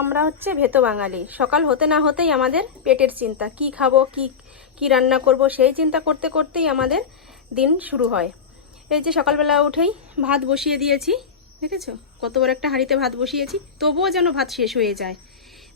আমরা হচ্ছে ভেতো বাঙালি। সকাল হতে না হতেই আমাদের পেটের চিন্তা, কি খাব, কি কি রান্না করব, সেই চিন্তা করতে করতেই আমাদের দিন শুরু হয়। এই যে সকালবেলা উঠেই ভাত বসিয়ে দিয়েছি, দেখেছ? কত বড় একটা হাঁড়িতে ভাত বসিয়েছি, তবুও যেন ভাত শেষ হয়ে যায়।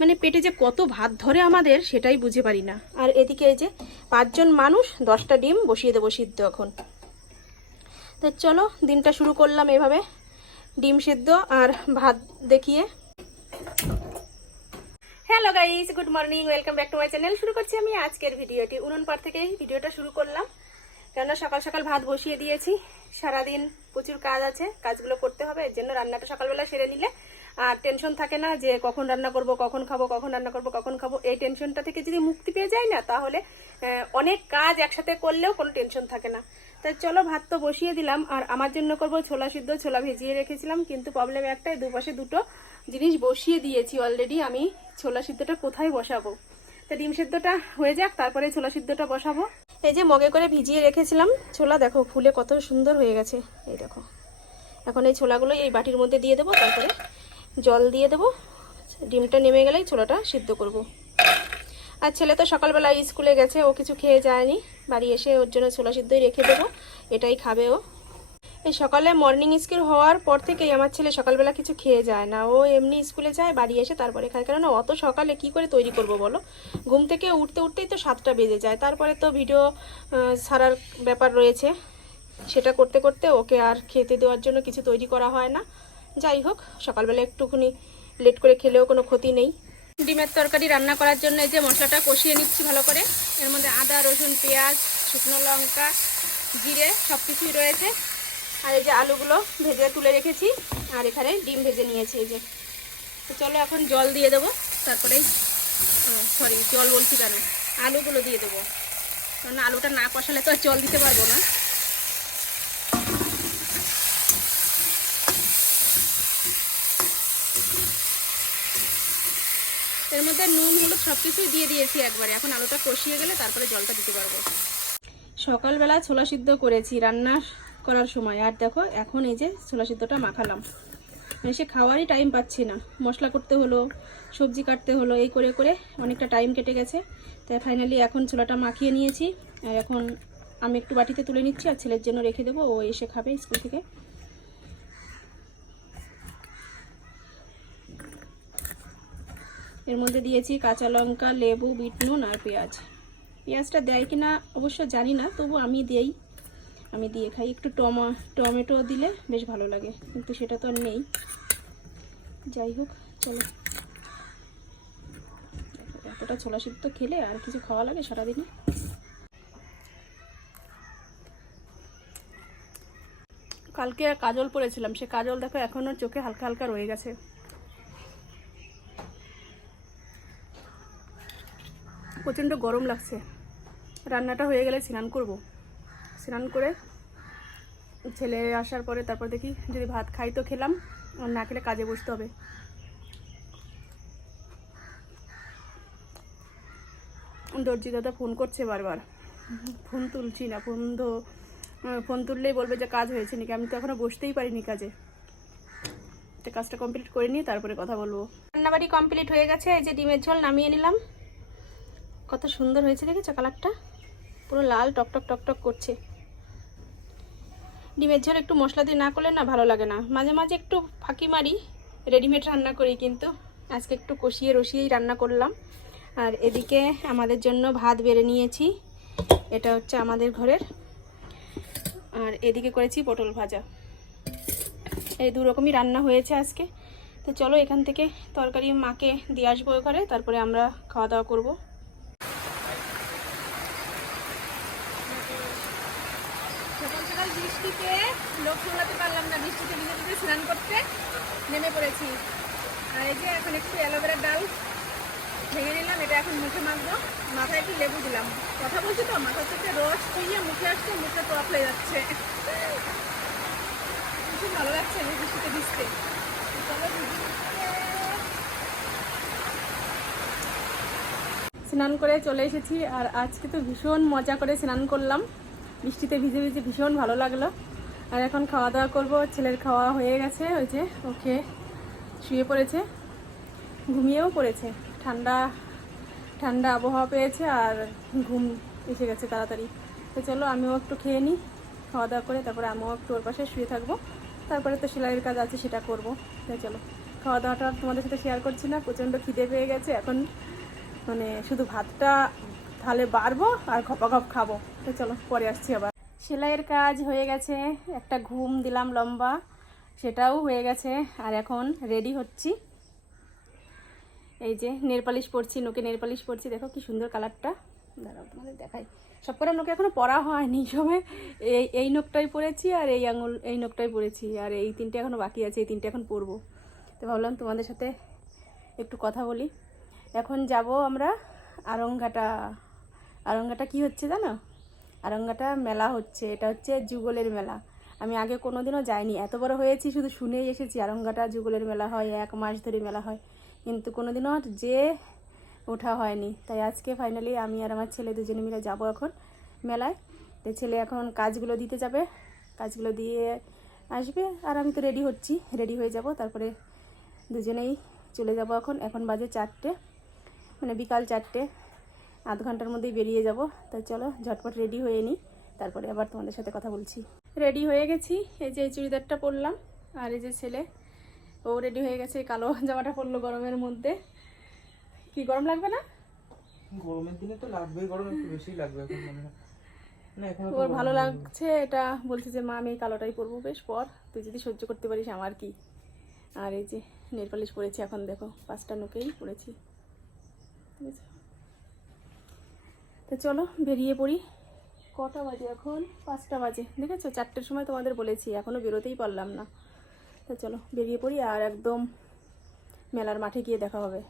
মানে পেটে যে কত ভাত ধরে আমাদের, সেটাই বুঝে পারি না। আর এদিকে এই যে পাঁচজন মানুষ, দশটা ডিম বসিয়ে দেবো সিদ্ধ এখন। তো চলো, দিনটা শুরু করলাম এভাবে। ডিম সিদ্ধ আর ভাত দেখিয়ে hello guys good morning welcome back to my channel শুরু করছি আমি আজকের ভিডিওটি। উনুন পার থেকে ভিডিওটা শুরু করলাম। কেননা সকাল সকাল ভাত বসিয়ে দিয়েছি। সারাদিন প্রচুর কাজ আছে। কাজগুলো করতে হবে। এর জন্য রান্নাটা সকালবেলা সেরে নিলে আর টেনশন থাকে না যে কখন রান্না করব, কখন খাব, কখন রান্না করব, কখন খাব। এই টেনশনটা থেকে যদি মুক্তি পেয়ে যায় না, তাহলে অনেক কাজ একসাথে করলেও কোনো টেনশন থাকে না। তাই চলো ভাত তো বসিয়ে দিলাম, আর আমার জন্য করব ছোলা সিদ্ধ, ছোলা ভেজিয়ে রেখেছিলাম, কিন্তু প্রবলেম একটাই, দুপাশে দুটো জিনিস বসিয়ে দিয়েছি অলরেডি আমি, ছোলা সিদ্ধটা কোথায় বসাবো? তা ডিম সিদ্ধটা হয়ে যাক, তারপরে ছোলা সিদ্ধটা বসাবো। এই যে মগে করে ভিজিয়ে রেখেছিলাম, ছোলা দেখো ফুলে কত সুন্দর হয়ে গেছে, এই দেখো। এখন এই ছোলাগুলো এই বাটির মধ্যে দিয়ে দেবো, তারপরে জল দিয়ে দেবো, ডিমটা নেমে গেলেই ছোলাটা সিদ্ধ করব। আর ছেলে তো সকালবেলা স্কুলে গেছে, ও কিছু খেয়ে যায়নি। বাড়ি এসে ওর জন্য ছোলা সিদ্ধই রেখে দেবো, এটাই খাবে ও। এই সকালে মর্নিং স্কুল হওয়ার পর থেকেই আমার ছেলে সকালবেলা কিছু খেয়ে যায় না। ও এমনি স্কুলে যায়, বাড়ি এসে তারপরে খায়। কারণ অত সকালে কি করে তৈরি করব বলো? ঘুম থেকে উঠতে উঠতেই তো সাতটা বেজে যায়। তারপরে তো ভিডিও সারার ব্যাপার রয়েছে। সেটা করতে করতে ওকে আর খেতে দেওয়ার জন্য কিছু তৈরি করা হয় না। যাই হোক, সকালবেলা একটুখানি লেট করে খেলেও কোনো ক্ষতি নেই। ডিমের তরকারি রান্না করার জন্য এই যে মশলাটা কষিয়ে নিচ্ছি ভালো করে। এর মধ্যে আদা, রসুন, পেঁয়াজ, শুকনো লঙ্কা, জিরে সব কিছুই রয়েছে। আর এই যে আলুগুলো ভেজে তুলে রেখেছি, আর এখানে ডিম ভেজে নিয়েছি এই যে। তো চলো এখন জল দিয়ে দেবো, তারপরে সরি জল বলছি কেন? আলুগুলো দিয়ে দেবো। কারণ আলুটা না কষালে তো আর জল দিতে পারব না। এর মধ্যে নুন, হলুদ সব কিছুই দিয়ে দিয়েছি একবারে। এখন আলুটা কষিয়ে গেলে তারপরে জলটা দিতে পারব। সকালবেলা ছোলা সিদ্ধ করেছি রান্না করার সময়। আর দেখো, এখন এই যে ছোলা সিদ্ধটা মাখালাম। মানে সে খাওয়ারই টাইম পাচ্ছি না। মশলা করতে হলো, সবজি কাটতে হলো, এই করে করে অনেকটা টাইম কেটে গেছে। তাই ফাইনালি এখন ছোলাটা মাখিয়ে নিয়েছি। আর এখন আমি একটু বাটিতে তুলে নিচ্ছি আর ছেলের জন্য রেখে দেবো। ও এসে খাবে স্কুল থেকে। এর মধ্যে দিয়েছি কাঁচা লঙ্কা, লেবু, বিট নুন আর পেঁয়াজ। পেঁয়াজটা দেয় কি না অবশ্য জানি না, তবু আমি দেই। আমি দিয়ে খাই। একটু টমা, টমেটো দিলে বেশ ভালো লাগে, কিন্তু সেটা তো আর নেই। যাই হোক, চলো। এতটা ছোলা সিদ্ধ খেলে আর কিছু খাওয়া লাগে সারাদিনে? কালকে কাজল পরেছিলাম সে কাজল দেখো এখনও চোখে হালকা হালকা রয়ে গেছে। প্রচণ্ড গরম লাগছে। রান্নাটা হয়ে গেলে স্নান করব। স্নান করে ছেলে আসার পরে তারপর দেখি যদি ভাত খাই তো খেলাম, আর না খেলে কাজে বসতে হবে। দর্জি দাদা ফোন করছে বারবার। ফোন তুলছি না, ফোন তো ফোন তুললেই বলবে যে কাজ হয়েছে নাকি? আমি তো এখনও বসতেই পারিনি কাজে। তো কাজটা কমপ্লিট করে নিয়ে তারপরে কথা বলব। রান্নাবাড়ি কমপ্লিট হয়ে গেছে, এই যে ডিমের ঝোল নামিয়ে নিলাম। কত সুন্দর হয়েছে দেখেছ কালারটা? পুরো লাল টকটক টকটক করছে। ডিমের ঝোল একটু মশলা দিয়ে না করলে না ভালো লাগে না। মাঝে মাঝে একটু ফাঁকি মারি রেডিমেড রান্না করি কিন্তু। আজকে একটু কষিয়ে রসিয়েই রান্না করলাম। আর এদিকে আমাদের জন্য ভাত বেড়ে নিয়েছি। এটা হচ্ছে আমাদের ঘরের। আর এদিকে করেছি পটল ভাজা। এই দু রকমই রান্না হয়েছে আজকে। তো চলো এখান থেকে তরকারি মাকে দিয়ে আসব ঘরে, তারপরে আমরা খাওয়া দাওয়া করব সকাল সকাল বৃষ্টিতে, লোক সামলাতে পারলাম না, বৃষ্টিতে ভিজে ভিজে স্নান করতে। নেমে পড়েছি। আর এই যে এখন একটু অ্যালোভেরার ডাল ভেঙে নিলাম, এটা এখন মুখে মাখবো। মাথায় একটু লেবু দিলাম। কথা বলছি তো, মাথার থেকে রস চুইয়ে মুখে আসছে, মুখে টপ হয়ে যাচ্ছে। ভীষণ ভালো লাগছে এই বৃষ্টিতে ভিজতে। স্নান করে চলে এসেছি, আর আজকে তো ভীষণ মজা করে স্নান করলাম। বৃষ্টিতে ভিজে ভিজে ভীষণ ভালো লাগল। আর এখন খাওয়া দাওয়া করব। ছেলের খাওয়া হয়ে গেছে, ওই যে ওকে শুয়ে পড়েছে, ঘুমিয়েও পড়েছে। ঠান্ডা ঠান্ডা আবহাওয়া পেয়েছে আর ঘুম এসে গেছে তাড়াতাড়ি। তো চলো আমিও একটু খেয়ে নিই খাওয়া দাওয়া করে তারপরে আমিও একটু ওর পাশে শুয়ে থাকব। তারপরে তো সেলাইয়ের কাজ আছে, সেটা করব। তাই চলো খাওয়া দাওয়াটা তোমাদের সাথে শেয়ার করছি না, প্রচণ্ড খিদে পেয়ে গেছে। এখন মানে শুধু ভাতটা তাহলে বাড়বো আর খপা খপ খাব। তো চলো, পরে আসছি আবার। সেলাইয়ের কাজ হয়ে গেছে। একটা ঘুম দিলাম লম্বা, সেটাও হয়ে গেছে। আর এখন রেডি হচ্ছি। এই যে নেল পালিশ পরছি, নোকে নেল পালিশ পরছি। দেখো কি সুন্দর কালারটা দাঁড়াও, তোমাদের দেখাই। সব করে নোকে এখনও পরা হয়নি সবে। এই এই নোকটাই পরেছি আর এই আঙুল, এই নোকটাই পরেছি। আর এই তিনটে এখনও বাকি আছে, এই তিনটে এখন পরবো। তো ভাবলাম তোমাদের সাথে একটু কথা বলি। এখন যাব আমরা আরংঘাটা। আরংঘাটা কি হচ্ছে জানো? আরংঘাটা মেলা হচ্ছে, এটা হচ্ছে যুগলের মেলা। আমি আগে কোনো দিনও যাইনি, এত বড় হয়েছি শুধু শুনেই এসেছি আরঙ্গাটা যুগলের মেলা হয়, এক মাস ধরে মেলা হয়। কিন্তু কোনোদিনও যে ওঠা হয়নি। তাই আজকে ফাইনালি আমি আর আমার ছেলে দুজনে মিলে যাব এখন মেলায়। তো ছেলে এখন কাজগুলো দিতে যাবে, কাজগুলো দিয়ে আসবে আর আমি তো রেডি হচ্ছি রেডি হয়ে যাব। তারপরে দুজনেই চলে যাব এখন এখন বাজে চারটে মানে বিকাল চারটে। আধ ঘণ্টার মধ্যেই বেরিয়ে যাব। তাই চলো ঝটপট রেডি হয়ে নিই। তারপরে আবার তোমাদের সাথে কথা বলছি। রেডি হয়ে গেছি। এই যে এই চুড়িদারটা পরলাম আর এই যে ছেলে ও রেডি হয়ে গেছে কালো জামাটা পরলো গরমের মধ্যে। কি গরম লাগবে না? গরমের দিনে তো লাগবেই গরম একটু বেশি লাগবে এখন মনে হয়। ওর ভালো লাগছে এটা বলছে যে মা আমি কালোটাই পরবো বেশ পর। তুই যদি সহ্য করতে পারিস আমার কি? আর এই যে নেল পালিশ পরেছি এখন দেখো পাঁচটা নোকেই পরেছি। ঠিক আছে? তো চলো বেরিয়ে পড়ি। কটা বাজে এখন? পাঁচটা বাজে। দেখেছ? চারটের সময় তোমাদের বলেছি এখনও বেরোতেই পারলাম না। তো চলো বেরিয়ে পড়ি আর একদম মেলার মাঠে গিয়ে দেখা হবে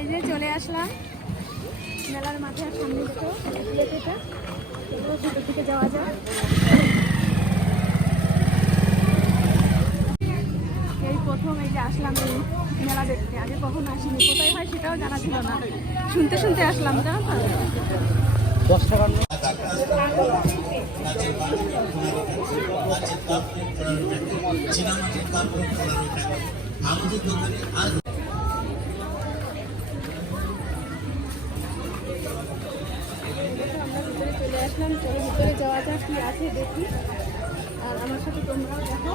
এই যে চলে আসলাম মেলার মাঠের সামনে দুটো লেকেটা এগুলো ভিতর থেকে যাওয়া যায় এই প্রথম এই যে আসলাম এই মেলা দেখতে। আগে কখন আসিনি। কোথায় হয় সেটাও জানা ছিল না। শুনতে শুনতে আসলাম, জানো তো? দশ টাকার আসলাম চলে ভিতরে যাওয়া যাক, কি আছে দেখি। আর আমার সাথে তোমরাও দেখো।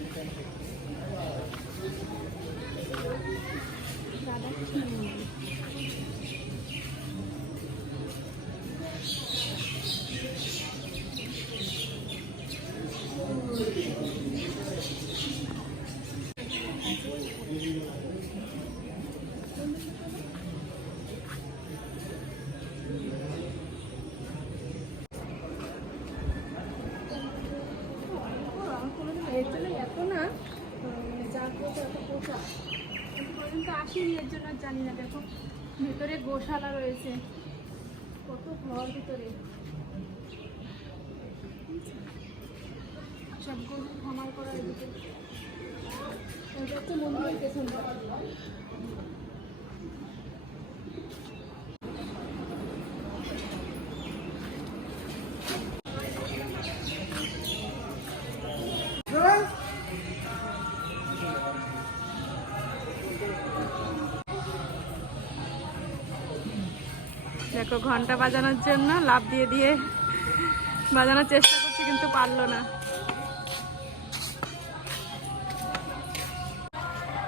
এর জন্য এত না মানে জাগ্রত এত পোষা কিন্তু পর্যন্ত আসিনি এর জন্য আর জানি না দেখো ভেতরে গোশালা রয়েছে। কত ঘর ভিতরে। সব গরু খামার করা এদিকে এটা পেছন দেখো ঘণ্টা বাজানোর জন্য লাভ দিয়ে দিয়ে বাজানোর চেষ্টা করছি, কিন্তু পারল না।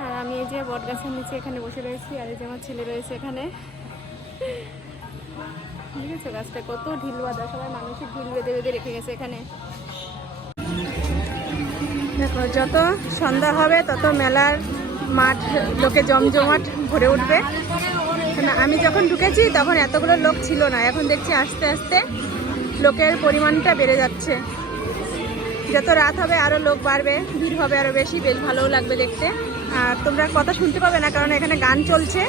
আর আমি এই যে বট গাছের নিচে এখানে বসে রয়েছি, আর এই যে আমার ছেলে রয়েছে এখানে। ঠিক আছে গাছটা কত ঢিল বাঁধা, সবাই মানুষের ঢিল বেঁধে বেঁধে রেখে গেছে এখানে। দেখো, যত সন্ধ্যা হবে, তত মেলার মাঠ, লোকে জমজমাট ভরে উঠবে। না, আমি যখন ঢুকেছি তখন এতগুলো লোক ছিল না। এখন দেখছি আস্তে আস্তে লোকের পরিমাণটা বেড়ে যাচ্ছে। যত রাত হবে আরও লোক বাড়বে, ভিড় হবে আরও বেশি, বেশ ভালোও লাগবে দেখতে। আর তোমরা কথা শুনতে পাবে না, কারণ এখানে গান চলছে।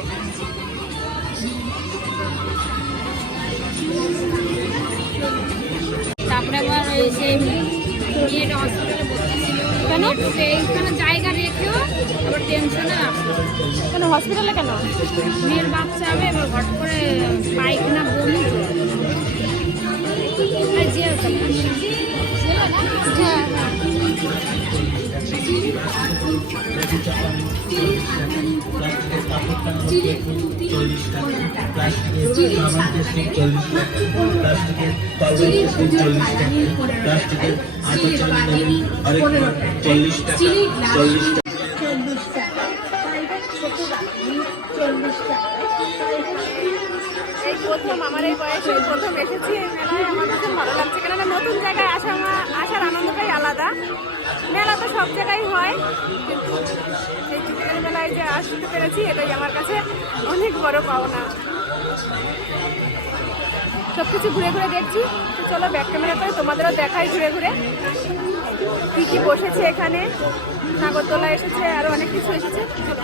তারপরে আবার যে হসপিটালে কেন? সেইখানে জায়গা রেখেও আবার টেনশনে কেন হসপিটালে কেন? মেয়ের বাচ্চা হবে এবার হট করে পায়খানা বমি যে এই প্রথম আমার এই বয়সে প্রথম এসেছি এই মেলায়। আমার কাছে ভালো লাগছে। কেননা নতুন জায়গায় আসা আমার- আসার আনন্দটাই আলাদা। মেলা তো সব জায়গায় হয়। কিন্তু এই চিত্রের মেলায় যে আসতে পেরেছি এটাই আমার কাছে অনেক বড় পাওনা। সব কিছু ঘুরে ঘুরে দেখছি। তো চলো ব্যাক ক্যামেরা করে তোমাদেরও দেখাই ঘুরে ঘুরে। কি কি বসেছে এখানে? নাগরদোলা এসেছে, আরও অনেক কিছু এসেছে। চলো।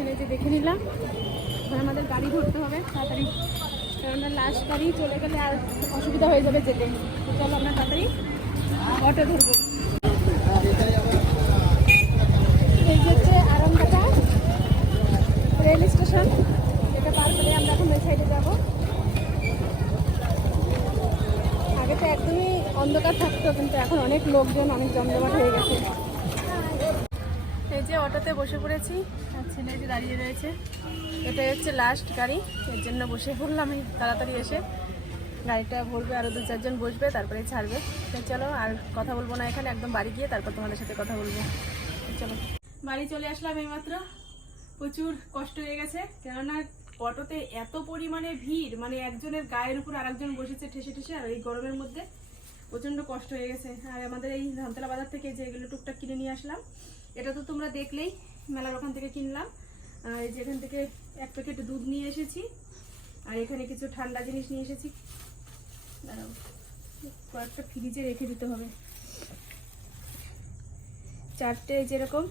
এখানে। যে দেখে নিলাম। এবার আমাদের গাড়ি ধরতে হবে, তাড়াতাড়ি। কেননা লাস্ট গাড়ি চলে গেলে আর অসুবিধা হয়ে যাবে যেতে। চলো আমরা তাড়াতাড়ি অটো ধরবো। রেল স্টেশন পার করে আমরা এখন ওই সাইডে যাব। আগে তো একদমই অন্ধকার থাকতো, কিন্তু এখন অনেক লোকজন, অনেক জমজমাট হয়ে গেছে। এই যে অটোতে বসে পড়েছি, আর ছেলে যে দাঁড়িয়ে রয়েছে, এটাই হচ্ছে লাস্ট গাড়ি। এর জন্য বসে পড়লাম তাড়াতাড়ি এসে। গাড়িটা ভরবে আরও দু চারজন বসবে, তারপরে ছাড়বে। চলো, আর কথা বলব না এখানে, একদম বাড়ি গিয়ে তারপর তোমাদের সাথে কথা বলব। চলো। বাড়ি চলে আসলাম এইমাত্র। প্রচুর কষ্ট হয়ে গেছে, কেননা অটোতে এত পরিমাণে ভিড় মানে একজনের গায়ের উপর আরেকজন বসেছে ঠেসে ঠেসে, আর এই গরমের মধ্যে প্রচণ্ড কষ্ট হয়ে গেছে। আর আমাদের এই ধানতলা বাজার থেকে যে এগুলো টুকটাক কিনে নিয়ে আসলাম এটা তো তোমরা দেখলেই মেলার ওখান থেকে কিনলাম। আর এই যে এখান থেকে এক প্যাকেট দুধ নিয়ে এসেছি। আর এখানে কিছু ঠান্ডা জিনিস নিয়ে এসেছি। কয়েকটা ফ্রিজে রেখে দিতে হবে। চারটে যেরকম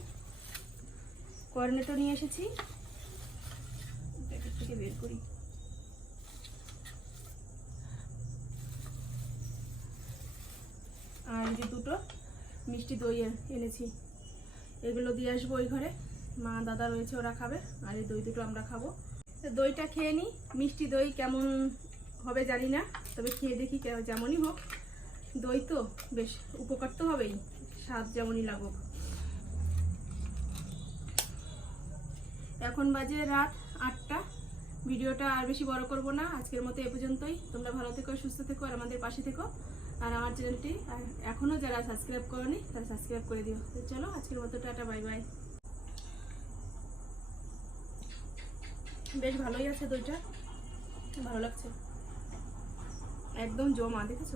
কর্নেটো নিয়ে এসেছি। প্যাকেট থেকে বের করি। আর যে দুটো মিষ্টি দই এনেছি। এগুলো দিয়ে আসব ওই ঘরে। মা, দাদা রয়েছে, ওরা খাবে। আর এই দই দুটো আমরা খাব। দইটা খেয়ে নিই। মিষ্টি দই কেমন হবে জানি না, তবে খেয়ে দেখি যেমনই হোক। দই তো, বেশ উপকার তো হবেই। স্বাদ যেমনই লাগুক। এখন বাজে রাত আটটা। ভিডিওটা আর বেশি বড় করব না। আজকের মতো এ পর্যন্তই। তোমরা ভালো থেকো, সুস্থ থেকো, আর আমাদের পাশে থেকো। আর আমার চ্যানেলটি এখনও যারা সাবস্ক্রাইব করনি, তারা সাবস্ক্রাইব করে দিও। তো চলো, আজকের মতো টাটা, বাই বাই। বেশ ভালোই আছে দইটা। ভালো লাগছে। একদম জমা, দেখেছ?